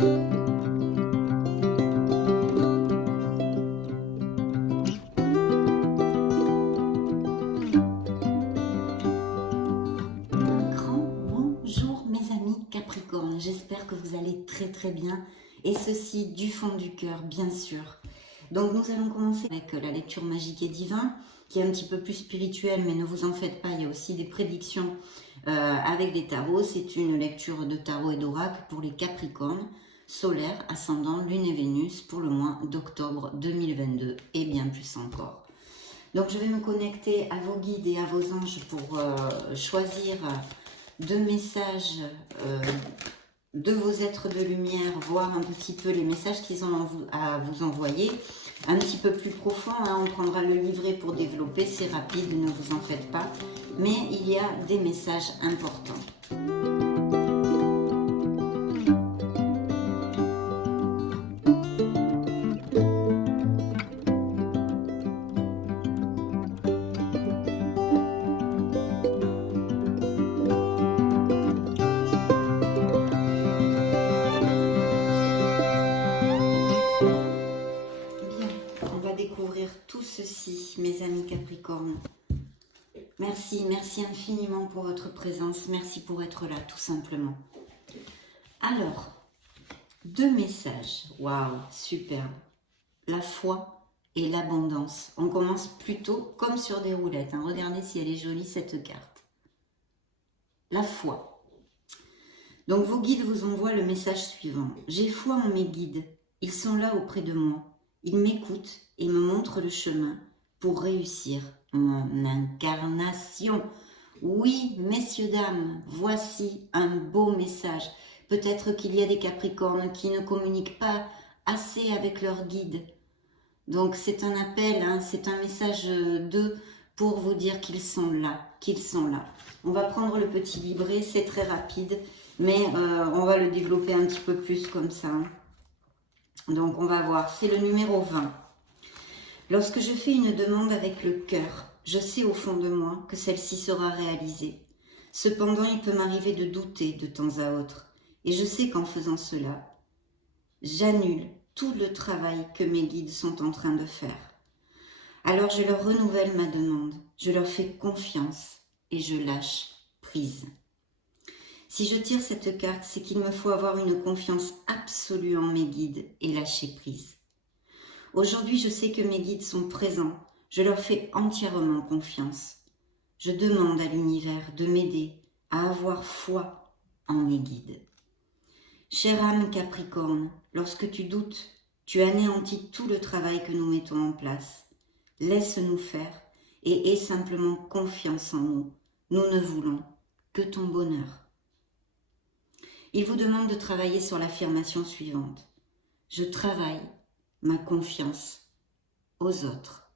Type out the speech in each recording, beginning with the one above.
Grand bonjour mes amis Capricorne, j'espère que vous allez très bien et ceci du fond du cœur bien sûr. Donc nous allons commencer avec la lecture magique et divin qui est un petit peu plus spirituelle, mais ne vous en faites pas, il y a aussi des prédictions avec des tarots. C'est une lecture de tarot et d'oracle pour les Capricornes, solaire, ascendant, lune et Vénus pour le mois d'octobre 2022 et bien plus encore. Donc je vais me connecter à vos guides et à vos anges pour choisir deux messages de vos êtres de lumière, voir un petit peu les messages qu'ils ont à vous envoyer, un petit peu plus profond, hein, on prendra le livret pour développer, c'est rapide, ne vous en faites pas, mais il y a des messages importants. Tout ceci, mes amis Capricorne. Merci infiniment pour votre présence, merci pour être là, tout simplement. Alors, deux messages, waouh, superbe. La foi et l'abondance. On commence plutôt comme sur des roulettes, hein. Regardez si elle est jolie cette carte. La foi. Donc vos guides vous envoient le message suivant. J'ai foi en mes guides, ils sont là auprès de moi. Ils m'écoutent et me montrent le chemin pour réussir mon incarnation. Oui, messieurs, dames, voici un beau message. Peut-être qu'il y a des Capricornes qui ne communiquent pas assez avec leur guide. Donc c'est un appel, hein, c'est un message d'eux pour vous dire qu'ils sont là, On va prendre le petit livret, c'est très rapide, mais on va le développer un petit peu plus comme ça. Donc on va voir, c'est le numéro 20. Lorsque je fais une demande avec le cœur, je sais au fond de moi que celle-ci sera réalisée. Cependant, il peut m'arriver de douter de temps à autre. Et je sais qu'en faisant cela, j'annule tout le travail que mes guides sont en train de faire. Alors je leur renouvelle ma demande, je leur fais confiance et je lâche prise. Si je tire cette carte, c'est qu'il me faut avoir une confiance absolue en mes guides et lâcher prise. Aujourd'hui, je sais que mes guides sont présents, je leur fais entièrement confiance. Je demande à l'univers de m'aider à avoir foi en mes guides. Chère âme Capricorne, lorsque tu doutes, tu anéantis tout le travail que nous mettons en place. Laisse-nous faire et aie simplement confiance en nous. Nous ne voulons que ton bonheur. Il vous demande de travailler sur l'affirmation suivante. Je travaille ma confiance aux autres.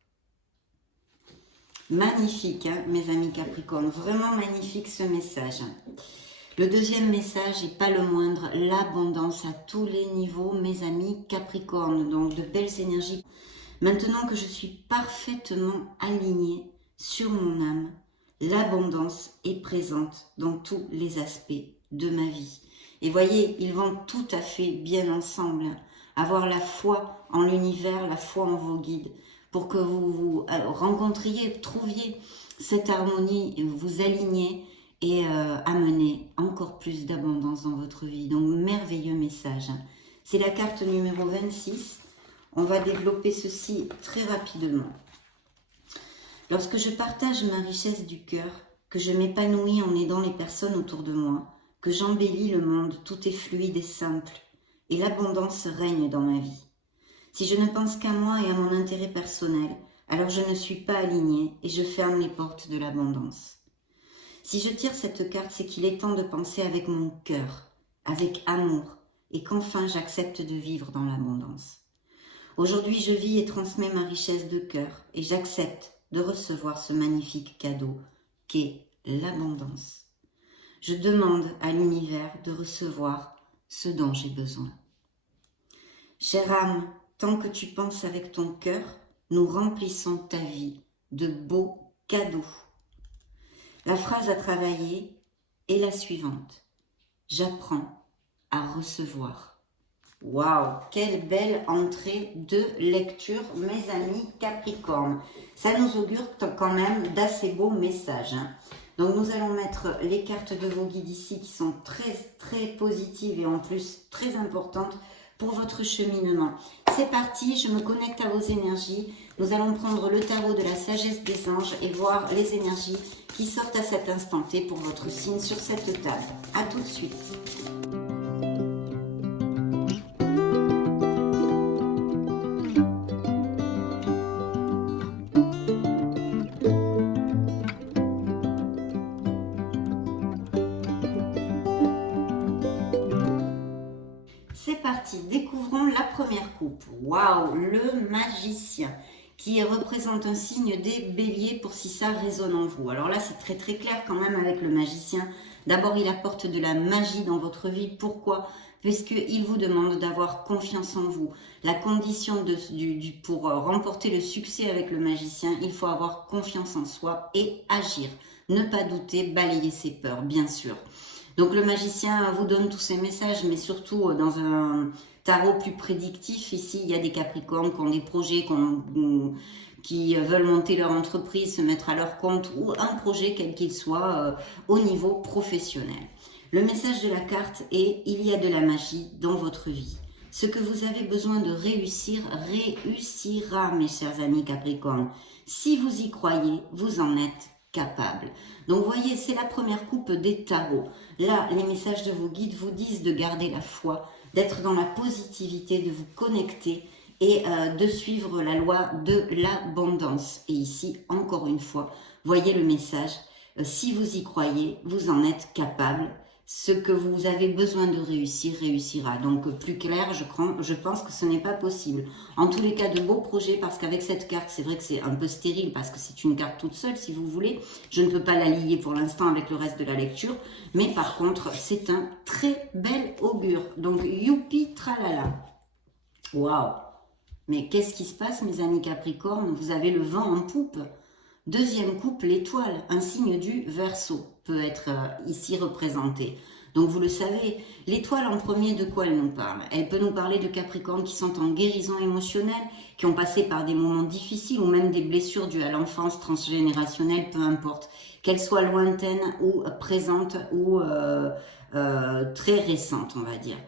Magnifique, hein, mes amis Capricorne, vraiment magnifique ce message. Le deuxième message, et pas le moindre, l'abondance à tous les niveaux, mes amis Capricorne, donc de belles énergies. Maintenant que je suis parfaitement alignée sur mon âme, l'abondance est présente dans tous les aspects de ma vie. Et voyez, ils vont tout à fait bien ensemble. Avoir la foi en l'univers, la foi en vos guides, pour que vous vous rencontriez, trouviez cette harmonie, vous aligniez et amenez encore plus d'abondance dans votre vie. Donc, merveilleux message. C'est la carte numéro 26. On va développer ceci très rapidement. Lorsque je partage ma richesse du cœur, que je m'épanouis en aidant les personnes autour de moi, que j'embellis le monde, tout est fluide et simple, et l'abondance règne dans ma vie. Si je ne pense qu'à moi et à mon intérêt personnel, alors je ne suis pas alignée et je ferme les portes de l'abondance. Si je tire cette carte, c'est qu'il est temps de penser avec mon cœur, avec amour, et qu'enfin j'accepte de vivre dans l'abondance. Aujourd'hui, je vis et transmets ma richesse de cœur, et j'accepte de recevoir ce magnifique cadeau qu'est l'abondance. Je demande à l'univers de recevoir ce dont j'ai besoin. Chère âme, tant que tu penses avec ton cœur, nous remplissons ta vie de beaux cadeaux. La phrase à travailler est la suivante. J'apprends à recevoir Waouh, quelle belle entrée de lecture, mes amis Capricorne. Ça nous augure quand même d'assez beaux messages. Hein. Donc nous allons mettre les cartes de vos guides ici qui sont très positives et en plus très importantes pour votre cheminement. C'est parti, je me connecte à vos énergies. Nous allons prendre le tarot de la sagesse des anges et voir les énergies qui sortent à cet instant T pour votre signe sur cette table. A tout de suite. C'est parti, découvrons la première coupe. Waouh, le magicien qui représente un signe des béliers pour si ça résonne en vous. Alors là, c'est très clair quand même avec le magicien. D'abord, il apporte de la magie dans votre vie. Pourquoi ? Puisqu'il vous demande d'avoir confiance en vous. La condition pour remporter le succès avec le magicien, il faut avoir confiance en soi et agir. Ne pas douter, balayer ses peurs, bien sûr. Donc le magicien vous donne tous ces messages, mais surtout dans un tarot plus prédictif. Ici, il y a des Capricornes qui ont des projets, qui veulent monter leur entreprise, se mettre à leur compte, ou un projet quel qu'il soit au niveau professionnel. Le message de la carte est « Il y a de la magie dans votre vie ». Ce que vous avez besoin de réussir, réussira, mes chers amis Capricorne. Si vous y croyez, vous en êtes capable. Donc, vous voyez, c'est la première coupe des tarots. Là, les messages de vos guides vous disent de garder la foi, d'être dans la positivité, de vous connecter et de suivre la loi de l'abondance. Et ici, encore une fois, voyez le message. Si vous y croyez, vous en êtes capable. Ce que vous avez besoin de réussir, réussira. Donc, plus clair, je pense que ce n'est pas possible. En tous les cas, de beaux projets, parce qu'avec cette carte, c'est vrai que c'est un peu stérile, parce que c'est une carte toute seule, si vous voulez. Je ne peux pas la lier pour l'instant avec le reste de la lecture. Mais par contre, c'est un très bel augure. Donc, youpi, tralala. Waouh! Mais qu'est-ce qui se passe, mes amis Capricorne? Vous avez le vent en poupe. Deuxième coupe, l'étoile, un signe du Verseau, peut être ici représenté. Donc vous le savez, l'étoile en premier, de quoi elle nous parle? Elle peut nous parler de Capricornes qui sont en guérison émotionnelle, qui ont passé par des moments difficiles ou même des blessures dues à l'enfance transgénérationnelle, peu importe, qu'elles soient lointaines ou présentes ou très récentes, on va dire.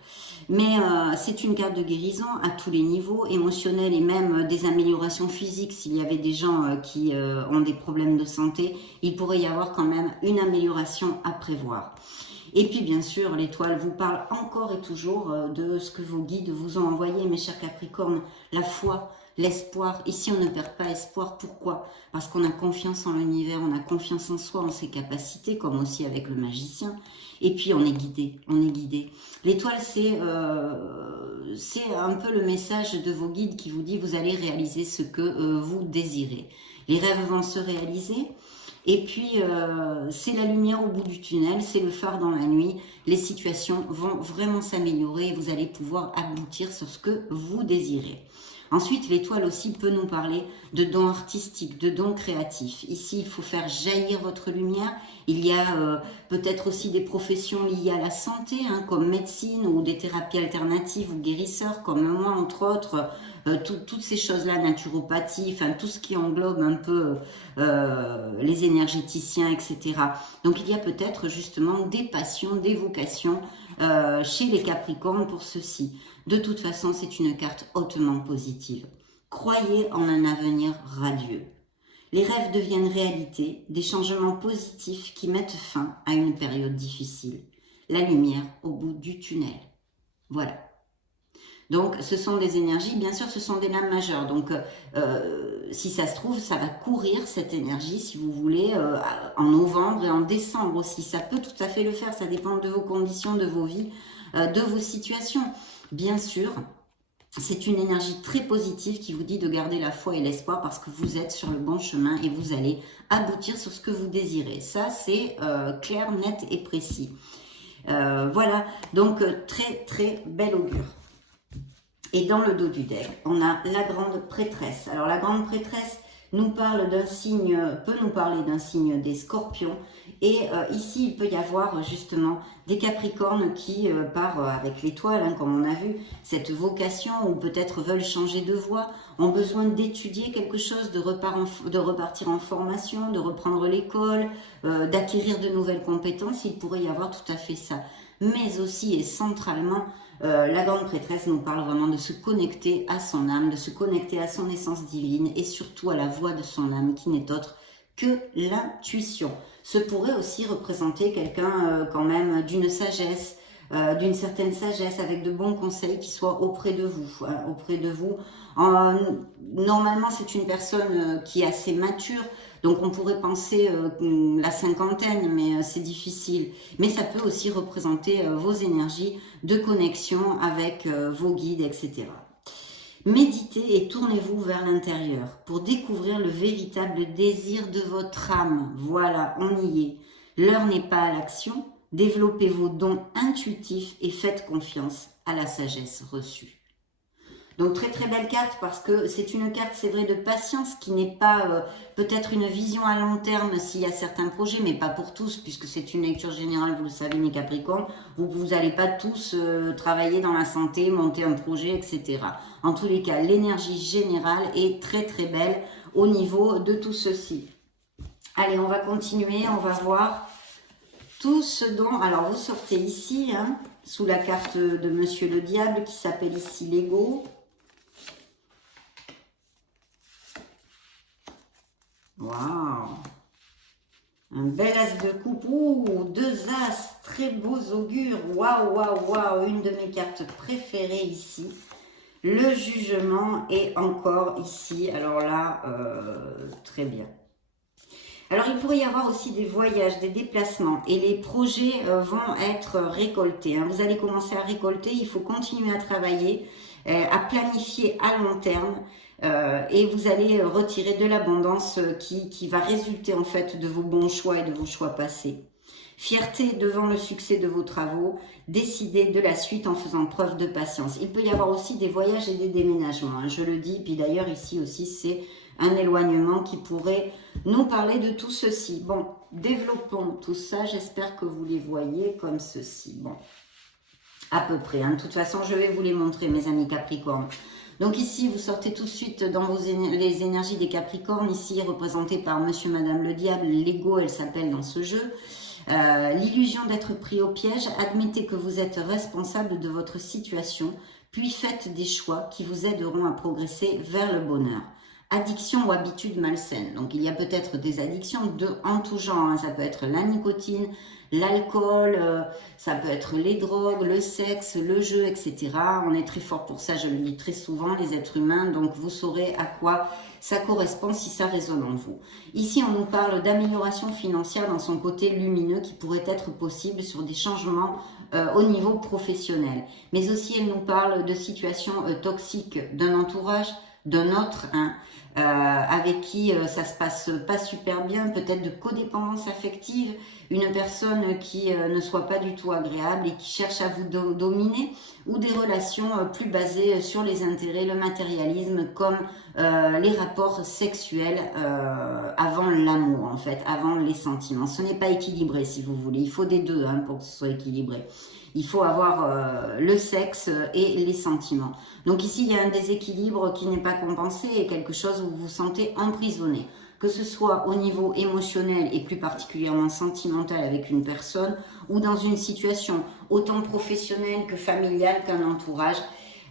Mais c'est une carte de guérison à tous les niveaux, émotionnels et même des améliorations physiques. S'il y avait des gens qui ont des problèmes de santé, il pourrait y avoir quand même une amélioration à prévoir. Et puis bien sûr, l'étoile vous parle encore et toujours de ce que vos guides vous ont envoyé, mes chers Capricornes, la foi, l'espoir. Ici, on ne perd pas espoir. Pourquoi? Parce qu'on a confiance en l'univers, on a confiance en soi, en ses capacités, comme aussi avec le magicien. Et puis, on est guidé, on est guidé. L'étoile, c'est un peu le message de vos guides qui vous dit vous allez réaliser ce que vous désirez. Les rêves vont se réaliser. Et puis, c'est la lumière au bout du tunnel, c'est le phare dans la nuit. Les situations vont vraiment s'améliorer et vous allez pouvoir aboutir sur ce que vous désirez. Ensuite, l'étoile aussi peut nous parler de dons artistiques, de dons créatifs. Ici, il faut faire jaillir votre lumière. Il y a peut-être aussi des professions liées à la santé, hein, comme médecine ou des thérapies alternatives ou guérisseurs, comme moi, entre autres. Toutes ces choses-là, naturopathie, enfin tout ce qui englobe un peu les énergéticiens, etc. Donc, il y a peut-être justement des passions, des vocations chez les Capricornes pour ceci. De toute façon, c'est une carte hautement positive. Croyez en un avenir radieux. Les rêves deviennent réalité, des changements positifs qui mettent fin à une période difficile. La lumière au bout du tunnel. Voilà. Donc, ce sont des énergies, bien sûr, ce sont des lames majeures. Donc, si ça se trouve, ça va courir cette énergie, si vous voulez, en novembre et en décembre aussi. Ça peut tout à fait le faire, ça dépend de vos conditions, de vos vies, de vos situations. Bien sûr, c'est une énergie très positive qui vous dit de garder la foi et l'espoir parce que vous êtes sur le bon chemin et vous allez aboutir sur ce que vous désirez. Ça, c'est clair, net et précis. Voilà, donc très bel augure. Et dans le dos du deck, on a la grande prêtresse. Alors la grande prêtresse nous parle d'un signe, peut nous parler d'un signe des Scorpions. Et ici, il peut y avoir justement des Capricornes qui, avec l'étoile, hein, comme on a vu, cette vocation, ou peut-être veulent changer de voie, ont besoin d'étudier quelque chose, de repartir en formation, de reprendre l'école, d'acquérir de nouvelles compétences. Il pourrait y avoir tout à fait ça. Mais aussi et centralement, la grande prêtresse nous parle vraiment de se connecter à son âme, de se connecter à son essence divine et surtout à la voix de son âme qui n'est autre que l'intuition. Ce pourrait aussi représenter quelqu'un quand même d'une sagesse, d'une certaine sagesse, avec de bons conseils qui soient auprès de vous. Normalement, c'est une personne qui est assez mature, donc on pourrait penser la cinquantaine, mais c'est difficile. Mais ça peut aussi représenter vos énergies de connexion avec vos guides, etc. Méditez et tournez-vous vers l'intérieur pour découvrir le véritable désir de votre âme. Voilà, on y est. L'heure n'est pas à l'action. Développez vos dons intuitifs et faites confiance à la sagesse reçue. Donc très très belle carte parce que c'est une carte, c'est vrai, de patience qui n'est pas peut-être une vision à long terme s'il y a certains projets, mais pas pour tous puisque c'est une lecture générale, vous le savez, mes Capricornes. Vous n'allez pas tous travailler dans la santé, monter un projet, etc. En tous les cas, l'énergie générale est très très belle au niveau de tout ceci. Allez, on va continuer, on va voir tout ce dont... Alors vous sortez ici, hein, sous la carte de Monsieur le Diable qui s'appelle ici l'ego. Waouh! Un bel as de coupe. Ouh, deux as, très beaux augures. Waouh, waouh, waouh. Une de mes cartes préférées ici. Le jugement est encore ici. Alors là, très bien. Alors, il pourrait y avoir aussi des voyages, des déplacements. Et les projets vont être récoltés. Hein. Vous allez commencer à récolter. Il faut continuer à travailler, à planifier à long terme. Et vous allez retirer de l'abondance qui va résulter en fait de vos bons choix et de vos choix passés. Fierté devant le succès de vos travaux, décidez de la suite en faisant preuve de patience. Il peut y avoir aussi des voyages et des déménagements, hein, je le dis, puis d'ailleurs ici aussi c'est un éloignement qui pourrait nous parler de tout ceci. Bon, développons tout ça, j'espère que vous les voyez comme ceci. Bon, à peu près, hein. De toute façon je vais vous les montrer mes amis Capricornes. Donc ici, vous sortez tout de suite dans les énergies des Capricornes, ici représentées par Monsieur, Madame le Diable, l'ego, elle s'appelle dans ce jeu. L'illusion d'être pris au piège, admettez que vous êtes responsable de votre situation, puis faites des choix qui vous aideront à progresser vers le bonheur. Addiction ou habitude malsaine. Donc il y a peut-être des addictions en tout genre, hein. Ça peut être la nicotine, l'alcool, ça peut être les drogues, le sexe, le jeu, etc. On est très fort pour ça, je le dis très souvent, les êtres humains, donc vous saurez à quoi ça correspond si ça résonne en vous. Ici, on nous parle d'amélioration financière dans son côté lumineux qui pourrait être possible sur des changements au niveau professionnel. Mais aussi, elle nous parle de situations toxiques d'un entourage, d'un autre, hein, avec qui ça se passe pas super bien, peut-être de codépendance affective, une personne qui ne soit pas du tout agréable et qui cherche à vous dominer, ou des relations plus basées sur les intérêts, le matérialisme, comme les rapports sexuels avant l'amour, en fait, avant les sentiments. Ce n'est pas équilibré, si vous voulez. Il faut des deux, hein, pour que ce soit équilibré. Il faut avoir le sexe et les sentiments. Donc ici, il y a un déséquilibre qui n'est pas compensé et quelque chose où vous vous sentez emprisonné. Que ce soit au niveau émotionnel et plus particulièrement sentimental avec une personne ou dans une situation autant professionnelle que familiale qu'un entourage,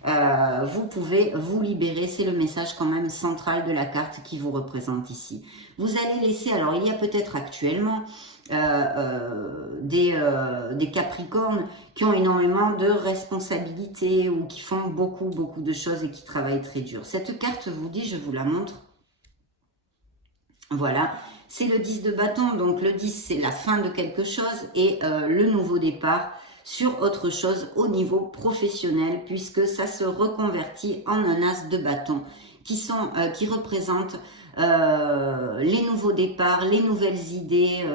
vous pouvez vous libérer. C'est le message quand même central de la carte qui vous représente ici. Vous allez laisser, alors il y a peut-être actuellement des Capricornes qui ont énormément de responsabilités ou qui font beaucoup de choses et qui travaillent très dur. Cette carte vous dit, je vous la montre, voilà, c'est le 10 de bâton, donc le 10 c'est la fin de quelque chose et le nouveau départ sur autre chose au niveau professionnel puisque ça se reconvertit en un as de bâton qui représentent les nouveaux départs, les nouvelles idées,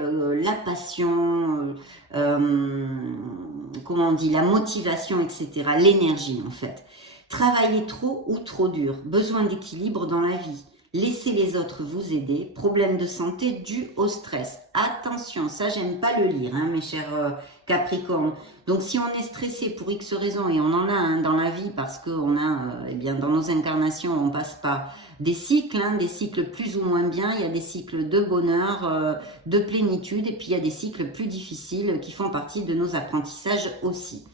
la passion, comment on dit, la motivation, etc. L'énergie en fait. Travailler trop ou trop dur, besoin d'équilibre dans la vie. Laissez les autres vous aider. Problème de santé dû au stress. Attention, ça j'aime pas le lire, hein, mes chers Capricornes. Donc si on est stressé pour X raisons, et on en a dans la vie parce qu'on a, eh bien dans nos incarnations, on passe par des cycles, des cycles plus ou moins bien. Il y a des cycles de bonheur, de plénitude, et puis il y a des cycles plus difficiles qui font partie de nos apprentissages aussi.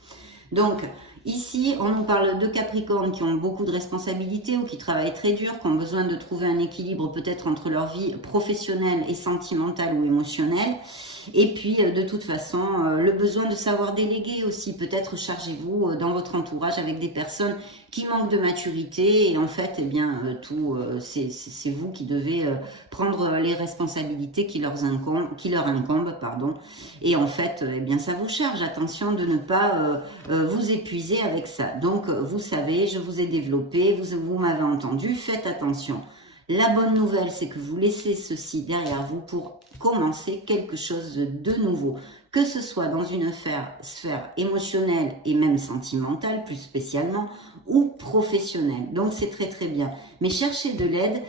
Donc, ici, on nous parle de Capricornes qui ont beaucoup de responsabilités ou qui travaillent très dur, qui ont besoin de trouver un équilibre peut-être entre leur vie professionnelle et sentimentale ou émotionnelle. Et puis, de toute façon, le besoin de savoir déléguer aussi. Peut-être chargez-vous dans votre entourage avec des personnes qui manquent de maturité. Et en fait, eh bien, c'est vous qui devez prendre les responsabilités qui leur incombent, pardon. Et en fait, eh bien, ça vous charge. Attention de ne pas vous épuiser avec ça. Donc, vous savez, je vous ai développé, vous m'avez entendu, faites attention. La bonne nouvelle, c'est que vous laissez ceci derrière vous pour commencer quelque chose de nouveau, que ce soit dans une sphère émotionnelle et même sentimentale, plus spécialement, ou professionnelle. Donc c'est très très bien. Mais cherchez de l'aide,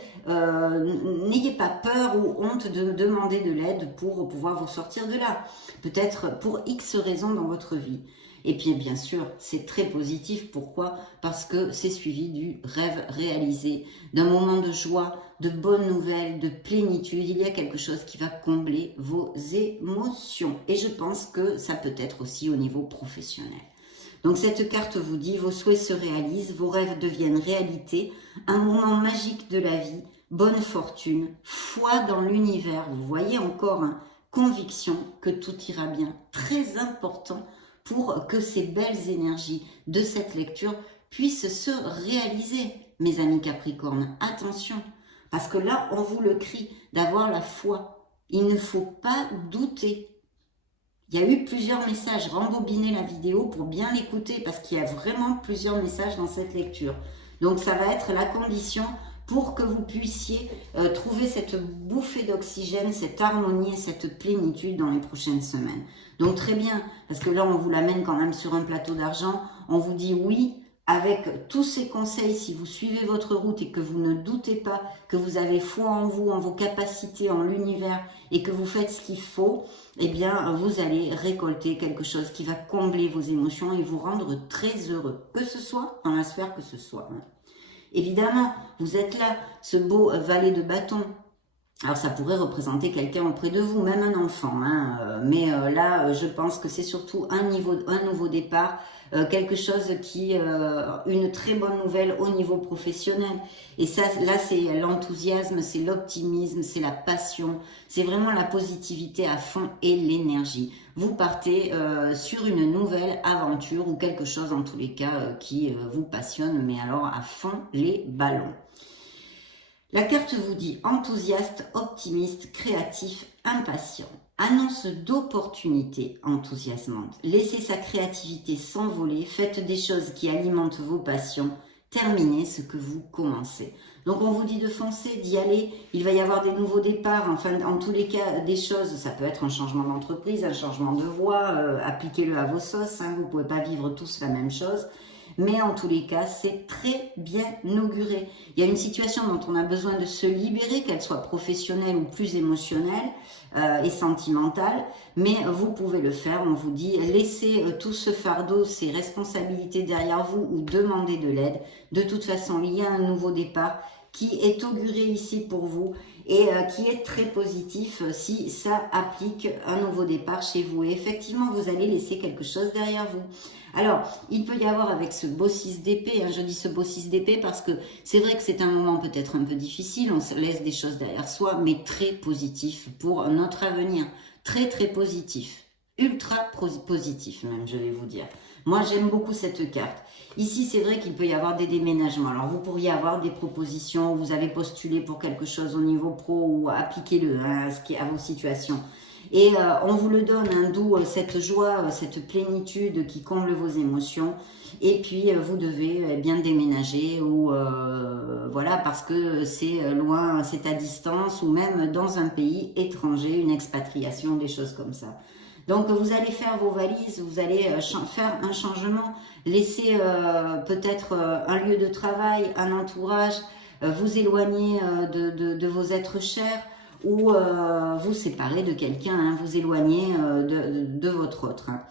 n'ayez pas peur ou honte de demander de l'aide pour pouvoir vous sortir de là. Peut-être pour X raisons dans votre vie. Et puis bien sûr, c'est très positif. Pourquoi? Parce que c'est suivi du rêve réalisé, d'un moment de joie, de bonnes nouvelles, de plénitude. Il y a quelque chose qui va combler vos émotions. Et je pense que ça peut être aussi au niveau professionnel. Donc cette carte vous dit, vos souhaits se réalisent, vos rêves deviennent réalité, un moment magique de la vie, bonne fortune, foi dans l'univers. Vous voyez encore, conviction que tout ira bien. Très important pour que ces belles énergies de cette lecture puissent se réaliser, mes amis Capricornes. Attention, parce que là, on vous le crie, d'avoir la foi. Il ne faut pas douter. Il y a eu plusieurs messages. Rembobinez la vidéo pour bien l'écouter, parce qu'il y a vraiment plusieurs messages dans cette lecture. Donc, ça va être la condition pour que vous puissiez trouver cette bouffée d'oxygène, cette harmonie et cette plénitude dans les prochaines semaines. Donc très bien, parce que là on vous l'amène quand même sur un plateau d'argent, on vous dit oui, avec tous ces conseils, si vous suivez votre route et que vous ne doutez pas, que vous avez foi en vous, en vos capacités, en l'univers, et que vous faites ce qu'il faut, eh bien vous allez récolter quelque chose qui va combler vos émotions et vous rendre très heureux, que ce soit dans la sphère que ce soit. Évidemment, vous êtes là, ce beau valet de bâton. Alors ça pourrait représenter quelqu'un auprès de vous, même un enfant, mais là je pense que c'est surtout un nouveau départ, quelque chose qui, une très bonne nouvelle au niveau professionnel. Et ça, là c'est l'enthousiasme, c'est l'optimisme, c'est la passion, c'est vraiment la positivité à fond et l'énergie. Vous partez sur une nouvelle aventure ou quelque chose en tous les cas qui vous passionne, mais alors à fond les ballons. La carte vous dit enthousiaste, optimiste, créatif, impatient. Annonce d'opportunités enthousiasmantes. Laissez sa créativité s'envoler, faites des choses qui alimentent vos passions, terminez ce que vous commencez. Donc on vous dit de foncer, d'y aller, il va y avoir des nouveaux départs, enfin en tous les cas des choses, ça peut être un changement d'entreprise, un changement de voie, appliquez-le à vos sauces, vous ne pouvez pas vivre tous la même chose. Mais en tous les cas, c'est très bien auguré. Il y a une situation dont on a besoin de se libérer, qu'elle soit professionnelle ou plus émotionnelle et sentimentale. Mais vous pouvez le faire, on vous dit, laissez tout ce fardeau, ces responsabilités derrière vous ou demandez de l'aide. De toute façon, il y a un nouveau départ qui est auguré ici pour vous et qui est très positif si ça applique un nouveau départ chez vous. Et effectivement, vous allez laisser quelque chose derrière vous. Alors, il peut y avoir avec ce beau 6 d'épée, je dis ce beau 6 d'épée parce que c'est vrai que c'est un moment peut-être un peu difficile, on se laisse des choses derrière soi, mais très positif pour notre avenir. Très très positif, ultra positif même, je vais vous dire. Moi, j'aime beaucoup cette carte. Ici, c'est vrai qu'il peut y avoir des déménagements. Alors, vous pourriez avoir des propositions, vous avez postulé pour quelque chose au niveau pro ou appliquez-le à vos situations. Et on vous le donne, d'où cette joie, cette plénitude qui comble vos émotions. Et puis, vous devez bien déménager ou voilà, parce que c'est loin, c'est à distance ou même dans un pays étranger, une expatriation, des choses comme ça. Donc, vous allez faire vos valises, vous allez faire un changement, laisser peut-être un lieu de travail, un entourage, vous éloigner de vos êtres chers, ou vous séparer de quelqu'un, hein, vous éloigner de votre autre. Hein.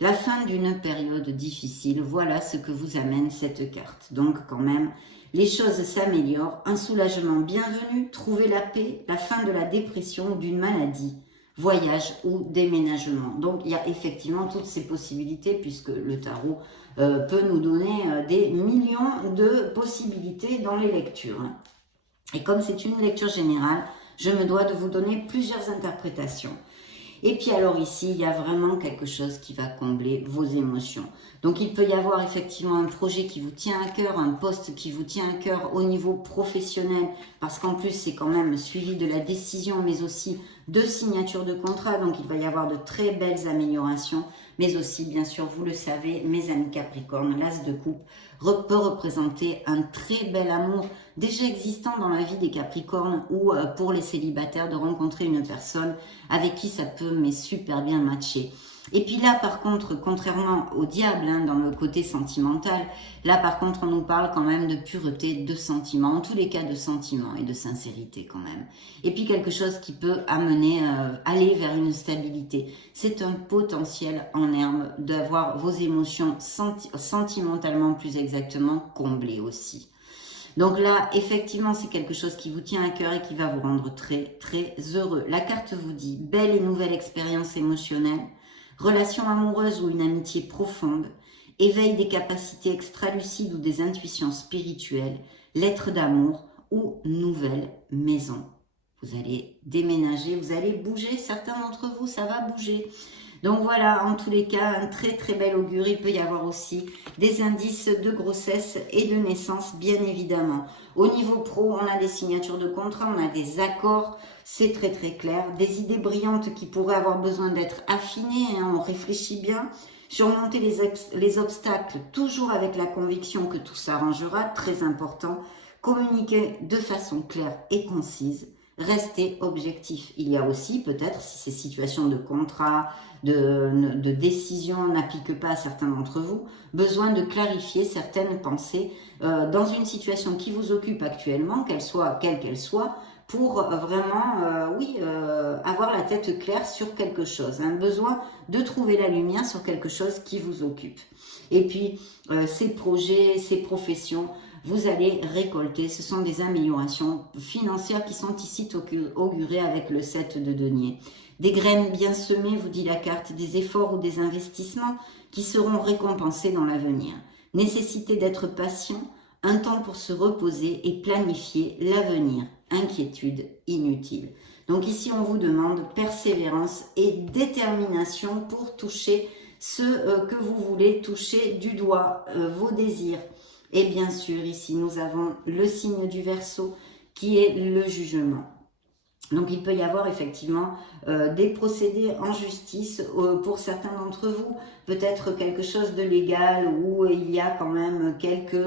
La fin d'une période difficile, voilà ce que vous amène cette carte. Donc quand même, les choses s'améliorent, un soulagement bienvenu, trouver la paix, la fin de la dépression, d'une maladie, voyage ou déménagement. Donc il y a effectivement toutes ces possibilités puisque le tarot peut nous donner des millions de possibilités dans les lectures. Hein. Et comme c'est une lecture générale, je me dois de vous donner plusieurs interprétations. Et puis alors ici, il y a vraiment quelque chose qui va combler vos émotions. Donc il peut y avoir effectivement un projet qui vous tient à cœur, un poste qui vous tient à cœur au niveau professionnel, parce qu'en plus c'est quand même suivi de la décision, mais aussi de signature de contrat. Donc il va y avoir de très belles améliorations, mais aussi bien sûr, vous le savez, mes amis Capricorne, l'As de coupe peut représenter un très bel amour déjà existant dans la vie des Capricornes, ou pour les célibataires de rencontrer une personne avec qui ça peut mais super bien matcher. Et puis là par contre, contrairement au diable, hein, dans le côté sentimental, là par contre on nous parle quand même de pureté, de sentiments, en tous les cas de sentiments et de sincérité quand même. Et puis quelque chose qui peut amener, aller vers une stabilité. C'est un potentiel en herbe d'avoir vos émotions sentimentalement plus exactement comblées aussi. Donc là, effectivement, c'est quelque chose qui vous tient à cœur et qui va vous rendre très, très heureux. La carte vous dit, belle et nouvelle expérience émotionnelle, relation amoureuse ou une amitié profonde, éveil des capacités extralucides ou des intuitions spirituelles, lettre d'amour ou nouvelle maison. Vous allez déménager, vous allez bouger, certains d'entre vous, ça va bouger. Donc voilà, en tous les cas, un très très bel augure. Il peut y avoir aussi des indices de grossesse et de naissance, bien évidemment. Au niveau pro, on a des signatures de contrat, on a des accords, c'est très très clair. Des idées brillantes qui pourraient avoir besoin d'être affinées, hein, on réfléchit bien. Surmonter les obstacles, toujours avec la conviction que tout s'arrangera, très important. Communiquer de façon claire et concise. Rester objectif. Il y a aussi peut-être, si ces situations de contrat, de décision n'appliquent pas à certains d'entre vous, besoin de clarifier certaines pensées dans une situation qui vous occupe actuellement, quelle qu'elle soit, pour vraiment, avoir la tête claire sur quelque chose. Un besoin de trouver la lumière sur quelque chose qui vous occupe. Et puis, ces projets, ces professions, vous allez récolter, ce sont des améliorations financières qui sont ici augurées avec le 7 de denier. Des graines bien semées, vous dit la carte, des efforts ou des investissements qui seront récompensés dans l'avenir. Nécessité d'être patient, un temps pour se reposer et planifier l'avenir. Inquiétude inutile. Donc ici, on vous demande persévérance et détermination pour toucher ce que vous voulez toucher du doigt, vos désirs. Et bien sûr, ici, nous avons le signe du Verseau qui est le jugement. Donc, il peut y avoir effectivement des procédés en justice pour certains d'entre vous. Peut-être quelque chose de légal où il y a quand même quelques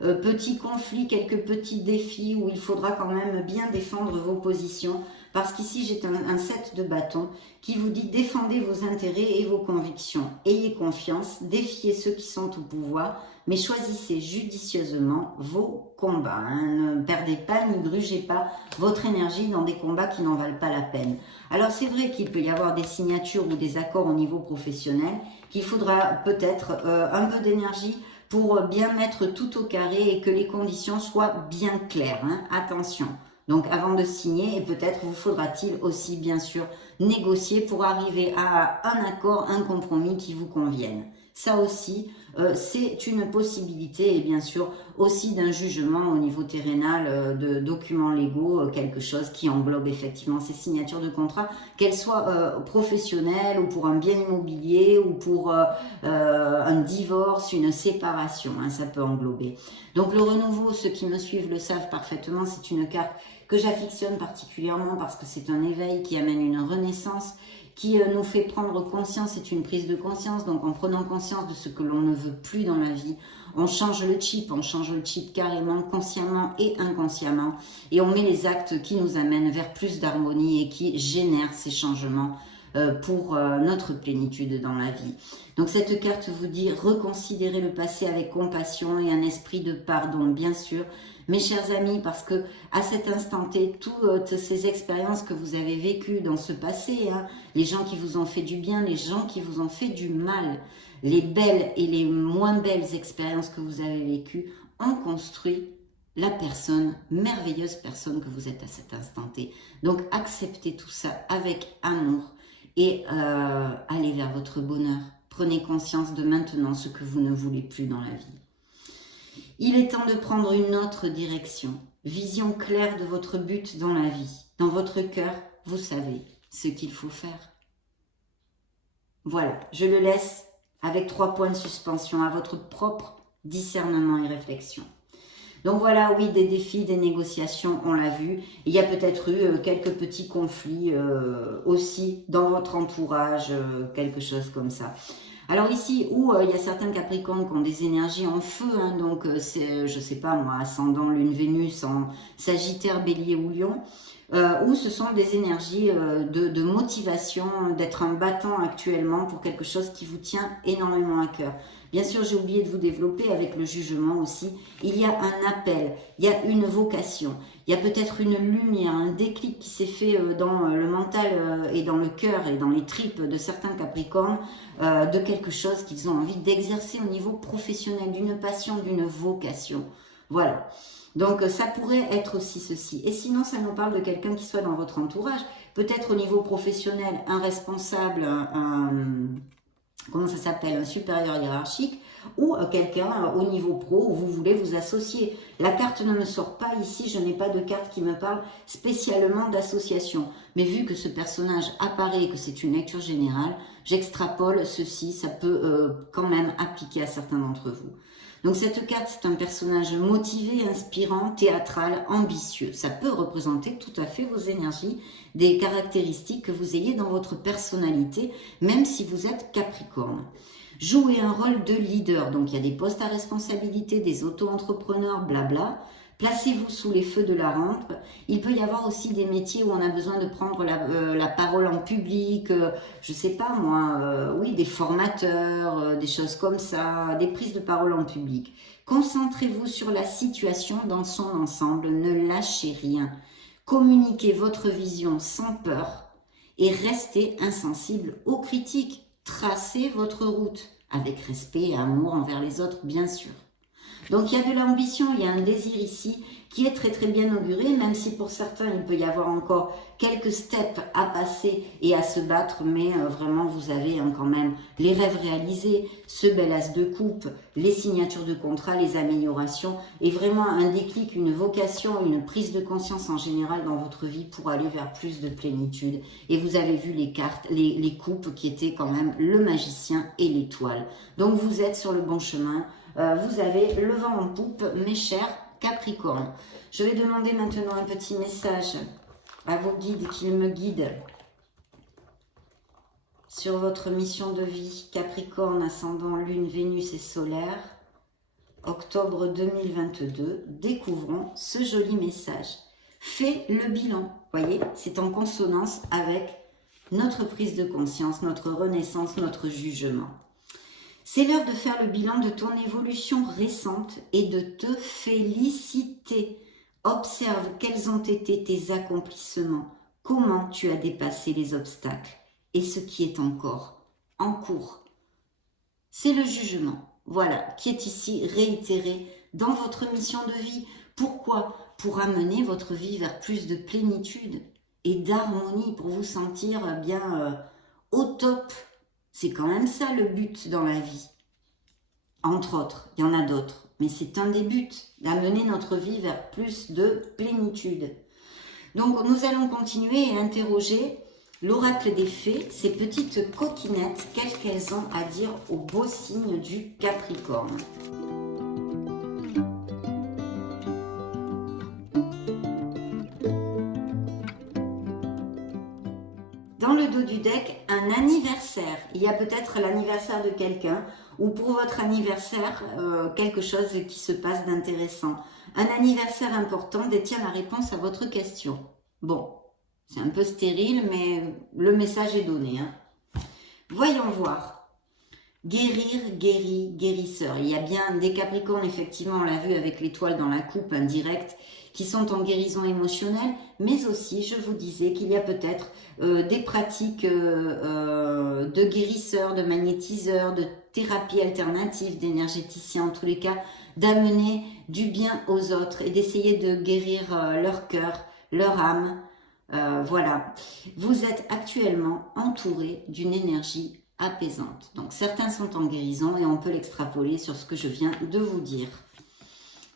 petits conflits, quelques petits défis où il faudra quand même bien défendre vos positions. Parce qu'ici, j'ai un 7 de bâton qui vous dit défendez vos intérêts et vos convictions. Ayez confiance, défiez ceux qui sont au pouvoir, mais choisissez judicieusement vos combats. Hein. Ne perdez pas, n'y grugez pas votre énergie dans des combats qui n'en valent pas la peine. Alors c'est vrai qu'il peut y avoir des signatures ou des accords au niveau professionnel, qu'il faudra peut-être un peu d'énergie pour bien mettre tout au carré et que les conditions soient bien claires. Hein. Attention. Donc avant de signer, et peut-être vous faudra-t-il aussi bien sûr négocier pour arriver à un accord, un compromis qui vous convienne. Ça aussi, c'est une possibilité et bien sûr aussi d'un jugement au niveau terrénal de documents légaux, quelque chose qui englobe effectivement ces signatures de contrat, qu'elles soient professionnelles ou pour un bien immobilier ou pour un divorce, une séparation, hein, ça peut englober. Donc le renouveau, ceux qui me suivent le savent parfaitement, c'est une carte que j'affectionne particulièrement parce que c'est un éveil qui amène une renaissance, qui nous fait prendre conscience, c'est une prise de conscience. Donc en prenant conscience de ce que l'on ne veut plus dans la vie, on change le chip carrément, consciemment et inconsciemment, et on met les actes qui nous amènent vers plus d'harmonie et qui génèrent ces changements pour notre plénitude dans la vie. Donc cette carte vous dit reconsidérer le passé avec compassion et un esprit de pardon, bien sûr, mes chers amis, parce que à cet instant T, toutes ces expériences que vous avez vécues dans ce passé, hein, les gens qui vous ont fait du bien, les gens qui vous ont fait du mal, les belles et les moins belles expériences que vous avez vécues ont construit la personne, merveilleuse personne que vous êtes à cet instant T. Donc acceptez tout ça avec amour et allez vers votre bonheur. Prenez conscience de maintenant ce que vous ne voulez plus dans la vie. Il est temps de prendre une autre direction. Vision claire de votre but dans la vie. Dans votre cœur, vous savez ce qu'il faut faire. Voilà, je le laisse avec 3 points de suspension à votre propre discernement et réflexion. Donc voilà, oui, des défis, des négociations, on l'a vu. Il y a peut-être eu quelques petits conflits aussi dans votre entourage, quelque chose comme ça. Alors ici, où il y a certains Capricornes qui ont des énergies en feu, hein, donc c'est, je sais pas moi, ascendant Lune, Vénus en Sagittaire, Bélier ou Lion, où ce sont des énergies de motivation, d'être un battant actuellement pour quelque chose qui vous tient énormément à cœur. Bien sûr, j'ai oublié de vous développer avec le jugement aussi. Il y a un appel, il y a une vocation, il y a peut-être une lumière, un déclic qui s'est fait dans le mental et dans le cœur et dans les tripes de certains Capricornes, de quelque chose qu'ils ont envie d'exercer au niveau professionnel, d'une passion, d'une vocation. Voilà. Donc ça pourrait être aussi ceci. Et sinon, ça nous parle de quelqu'un qui soit dans votre entourage, peut-être au niveau professionnel, un responsable, comment ça s'appelle, un supérieur hiérarchique, ou quelqu'un au niveau pro où vous voulez vous associer. La carte ne me sort pas ici, je n'ai pas de carte qui me parle spécialement d'association. Mais vu que ce personnage apparaît et que c'est une lecture générale, j'extrapole ceci, ça peut quand même appliquer à certains d'entre vous. Donc cette carte, c'est un personnage motivé, inspirant, théâtral, ambitieux. Ça peut représenter tout à fait vos énergies, des caractéristiques que vous ayez dans votre personnalité, même si vous êtes Capricorne. Jouez un rôle de leader, donc il y a des postes à responsabilité, des auto-entrepreneurs, blabla. Placez-vous sous les feux de la rampe. Il peut y avoir aussi des métiers où on a besoin de prendre la parole en public, je sais pas moi, oui, des formateurs, des choses comme ça, des prises de parole en public. Concentrez-vous sur la situation dans son ensemble, ne lâchez rien. Communiquez votre vision sans peur et restez insensible aux critiques. Tracez votre route avec respect et amour envers les autres, bien sûr. Donc il y a de l'ambition, il y a un désir ici qui est très très bien auguré, même si pour certains il peut y avoir encore quelques steps à passer et à se battre, mais vraiment vous avez quand même les rêves réalisés, ce bel as de coupe, les signatures de contrat, les améliorations et vraiment un déclic, une vocation, une prise de conscience en général dans votre vie pour aller vers plus de plénitude. Et vous avez vu les cartes, les coupes qui étaient quand même le magicien et l'étoile. Donc vous êtes sur le bon chemin. Vous avez le vent en poupe, mes chers Capricornes. Je vais demander maintenant un petit message à vos guides qu'ils me guident sur votre mission de vie. Capricorne, ascendant Lune, Vénus et solaire, octobre 2022. Découvrons ce joli message. Fais le bilan. Voyez, c'est en consonance avec notre prise de conscience, notre renaissance, notre jugement. C'est l'heure de faire le bilan de ton évolution récente et de te féliciter. Observe quels ont été tes accomplissements, comment tu as dépassé les obstacles et ce qui est encore en cours. C'est le jugement, voilà, qui est ici réitéré dans votre mission de vie. Pourquoi? Pour amener votre vie vers plus de plénitude et d'harmonie, pour vous sentir bien au top. C'est quand même ça le but dans la vie. Entre autres, il y en a d'autres, mais c'est un des buts, d'amener notre vie vers plus de plénitude. Donc nous allons continuer et interroger l'oracle des fées, ces petites coquinettes, qu'est-ce qu'elles ont à dire au beau signe du Capricorne. Dans le dos du deck, un anniversaire. Il y a peut-être l'anniversaire de quelqu'un ou pour votre anniversaire, quelque chose qui se passe d'intéressant. Un anniversaire important détient la réponse à votre question. Bon, C'est un peu stérile, mais le message est donné. Hein. Voyons voir. Guérir, guéri, guérisseur. Il y a bien des Capricornes, effectivement, on l'a vu avec l'étoile dans la coupe indirecte, qui sont en guérison émotionnelle, mais aussi, je vous disais qu'il y a peut-être des pratiques de guérisseurs, de magnétiseurs, de thérapie alternative, d'énergéticiens, en tous les cas, d'amener du bien aux autres et d'essayer de guérir leur cœur, leur âme. Voilà. Vous êtes actuellement entouré d'une énergie apaisante. Donc certains sont en guérison et on peut l'extrapoler sur ce que je viens de vous dire.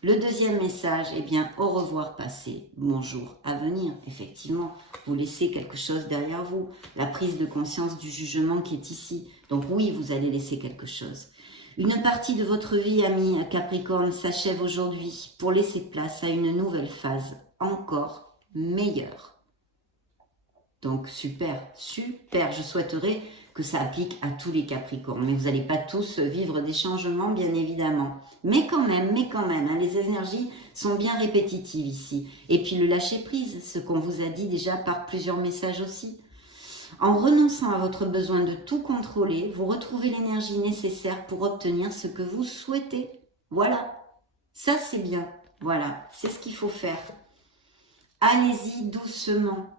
Le deuxième message, eh bien, au revoir passé, bonjour à venir. Effectivement, vous laissez quelque chose derrière vous. La prise de conscience du jugement qui est ici. Donc oui, vous allez laisser quelque chose. Une partie de votre vie, ami Capricorne, s'achève aujourd'hui pour laisser place à une nouvelle phase encore meilleure. Donc super, super. Je souhaiterais que ça applique à tous les Capricornes. Mais vous n'allez pas tous vivre des changements, bien évidemment. Mais quand même, hein, les énergies sont bien répétitives ici. Et puis le lâcher-prise, ce qu'on vous a dit déjà par plusieurs messages aussi. En renonçant à votre besoin de tout contrôler, vous retrouvez l'énergie nécessaire pour obtenir ce que vous souhaitez. Voilà, ça c'est bien. Voilà, c'est ce qu'il faut faire. Allez-y doucement.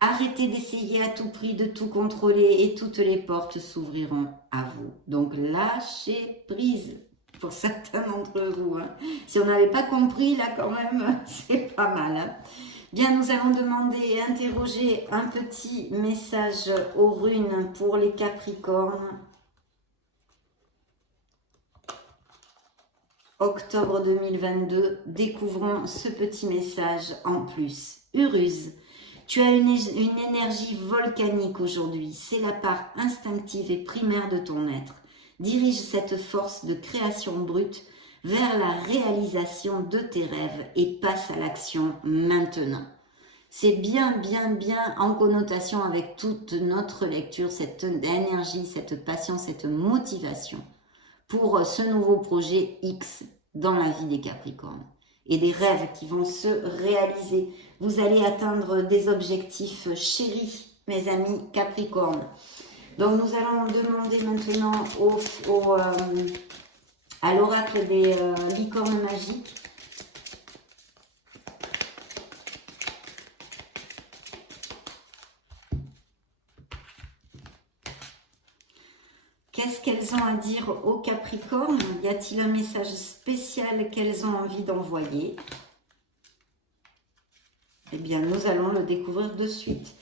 Arrêtez d'essayer à tout prix de tout contrôler et toutes les portes s'ouvriront à vous. Donc lâchez prise pour certains d'entre vous. Hein. Si on n'avait pas compris, là quand même, c'est pas mal. Hein. Bien, nous allons demander et interroger un petit message aux runes pour les Capricornes. Octobre 2022, découvrons ce petit message en plus. Uruse. Tu as une énergie volcanique aujourd'hui, c'est la part instinctive et primaire de ton être. Dirige cette force de création brute vers la réalisation de tes rêves et passe à l'action maintenant. C'est bien en connotation avec toute notre lecture, cette énergie, cette passion, cette motivation pour ce nouveau projet X dans la vie des Capricornes. Et des rêves qui vont se réaliser. Vous allez atteindre des objectifs chéris, mes amis Capricornes. Donc nous allons demander maintenant à l'oracle des licornes magiques. Qu'est-ce qu'elles ont à dire aux Capricornes? Y a-t-il un message spécial qu'elles ont envie d'envoyer? Eh bien, nous allons le découvrir de suite.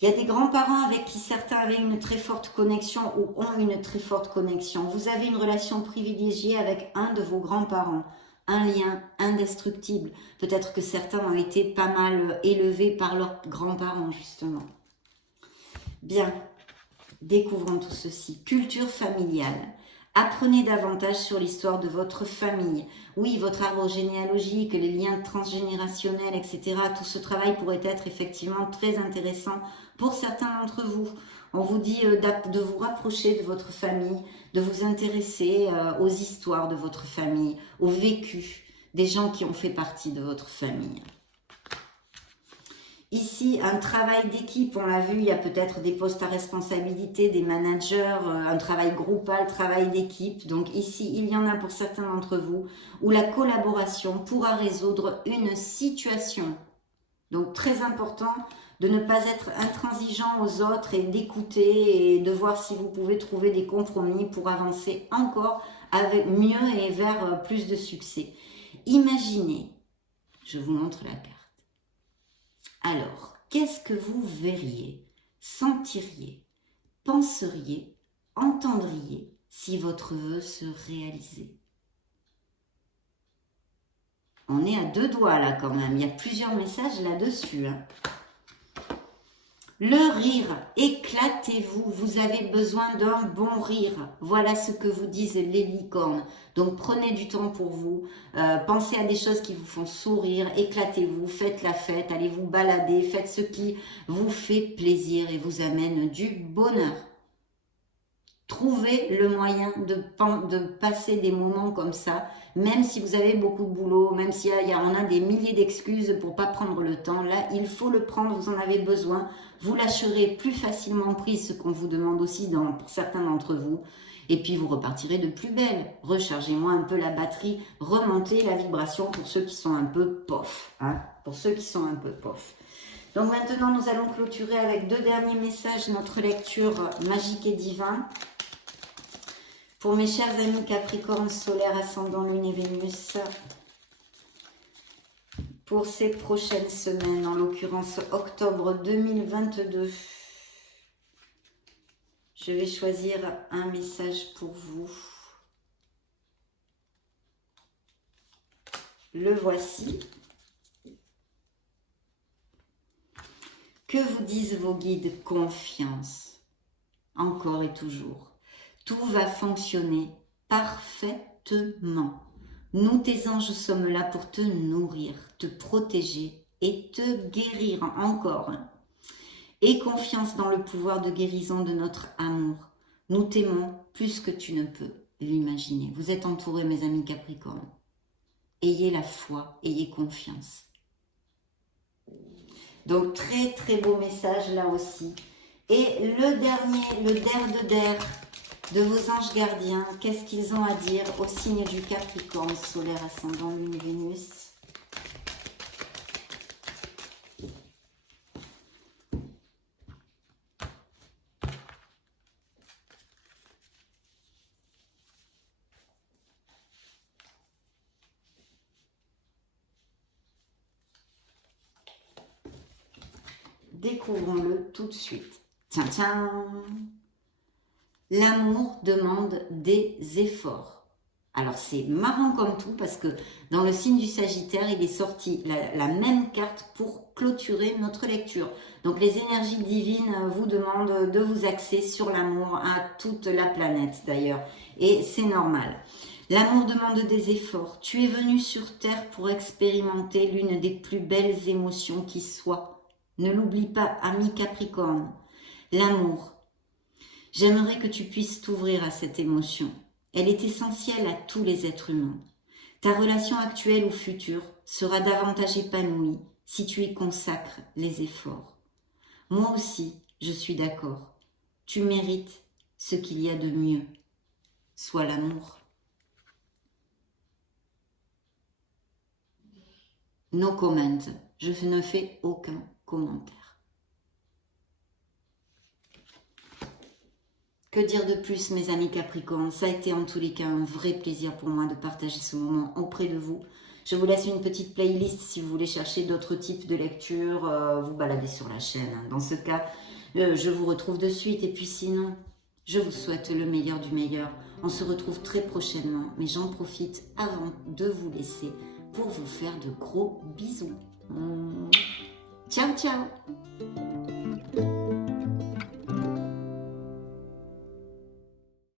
Il y a des grands-parents avec qui certains avaient une très forte connexion ou ont une très forte connexion. Vous avez une relation privilégiée avec un de vos grands-parents. Un lien indestructible. Peut-être que certains ont été pas mal élevés par leurs grands-parents, justement. Bien. Découvrons tout ceci. Culture familiale. Apprenez davantage sur l'histoire de votre famille. Oui, votre arbre généalogique, les liens transgénérationnels, etc. Tout ce travail pourrait être effectivement très intéressant pour certains d'entre vous. On vous dit de vous rapprocher de votre famille, de vous intéresser aux histoires de votre famille, au vécu des gens qui ont fait partie de votre famille. Ici, un travail d'équipe, on l'a vu, il y a peut-être des postes à responsabilité, des managers, un travail groupal, travail d'équipe. Donc ici, il y en a pour certains d'entre vous où la collaboration pourra résoudre une situation. Donc très important de ne pas être intransigeant aux autres et d'écouter et de voir si vous pouvez trouver des compromis pour avancer encore avec mieux et vers plus de succès. Imaginez, je vous montre la carte. Alors, qu'est-ce que vous verriez, sentiriez, penseriez, entendriez si votre vœu se réalisait? On est à deux doigts là quand même, il y a plusieurs messages là-dessus. Hein. Le rire, éclatez-vous, vous avez besoin d'un bon rire. Voilà ce que vous disent les licornes. Donc prenez du temps pour vous, pensez à des choses qui vous font sourire, éclatez-vous, faites la fête, allez vous balader, faites ce qui vous fait plaisir et vous amène du bonheur. Trouvez le moyen de passer des moments comme ça, même si vous avez beaucoup de boulot, même si on a des milliers d'excuses pour pas prendre le temps. Là, il faut le prendre, vous en avez besoin. Vous lâcherez plus facilement prise, ce qu'on vous demande aussi pour certains d'entre vous. Et puis, vous repartirez de plus belle. Rechargez-moi un peu la batterie, remontez la vibration pour ceux qui sont un peu pof. Hein, pour ceux qui sont un peu pof. Donc maintenant, nous allons clôturer avec 2 derniers messages notre lecture magique et divin. Pour mes chers amis Capricorne, solaire, ascendant, lune et Vénus, pour ces prochaines semaines, en l'occurrence octobre 2022, je vais choisir un message pour vous. Le voici. Que vous disent vos guides? Confiance. Encore et toujours. Tout va fonctionner parfaitement. Nous, tes anges, sommes là pour te nourrir, te protéger et te guérir encore. Aie confiance dans le pouvoir de guérison de notre amour. Nous t'aimons plus que tu ne peux l'imaginer. Vous êtes entourés, mes amis Capricorne. Ayez la foi, ayez confiance. Donc, très très beau message là aussi. Et le dernier, le der de der de vos anges gardiens, qu'est-ce qu'ils ont à dire au signe du Capricorne, solaire, ascendant, lune, Vénus? Découvrons-le tout de suite. Tiens, tiens! L'amour demande des efforts. Alors c'est marrant comme tout parce que dans le signe du Sagittaire, il est sorti la même carte pour clôturer notre lecture. Donc les énergies divines vous demandent de vous axer sur l'amour à toute la planète d'ailleurs. Et c'est normal. L'amour demande des efforts. Tu es venu sur Terre pour expérimenter l'une des plus belles émotions qui soient. Ne l'oublie pas, ami Capricorne. L'amour. J'aimerais que tu puisses t'ouvrir à cette émotion. Elle est essentielle à tous les êtres humains. Ta relation actuelle ou future sera davantage épanouie si tu y consacres les efforts. Moi aussi, je suis d'accord. Tu mérites ce qu'il y a de mieux, soit l'amour. No comment. Je ne fais aucun commentaire. Que dire de plus, mes amis Capricorne? Ça a été en tous les cas un vrai plaisir pour moi de partager ce moment auprès de vous. Je vous laisse une petite playlist si vous voulez chercher d'autres types de lectures, vous baladez sur la chaîne. Dans ce cas, je vous retrouve de suite. Et puis sinon, je vous souhaite le meilleur du meilleur. On se retrouve très prochainement, mais j'en profite avant de vous laisser pour vous faire de gros bisous. Ciao, ciao!